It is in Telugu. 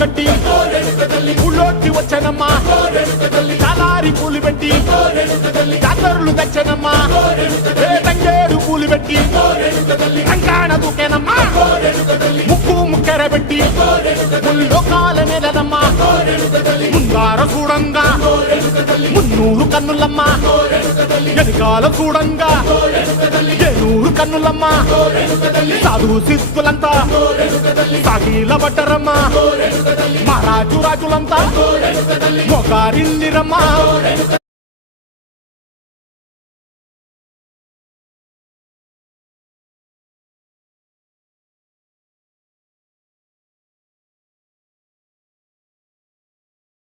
కట్టి ఊళ్ళోకి వచ్చానమ్మా చాలారి పూలు పెట్టి జాతరులు తెచ్చానమ్మా తంగేడు పూలు పెట్టి రంగాణ దూకేనమ్మా ముక్కు ముక్కెర పెట్టి ముల్లోకాల నెలనమ్మా ముందార చూడంగా మున్నూరు కన్నులమ్మా ఎనకాల చూడంగా ఏనూరు కన్నులమ్మా సాధు సిద్ధులంతా సాగిల పడ్డరమ్మా మహారాజు రాజులంతా మొగారిల్లిరమ్మా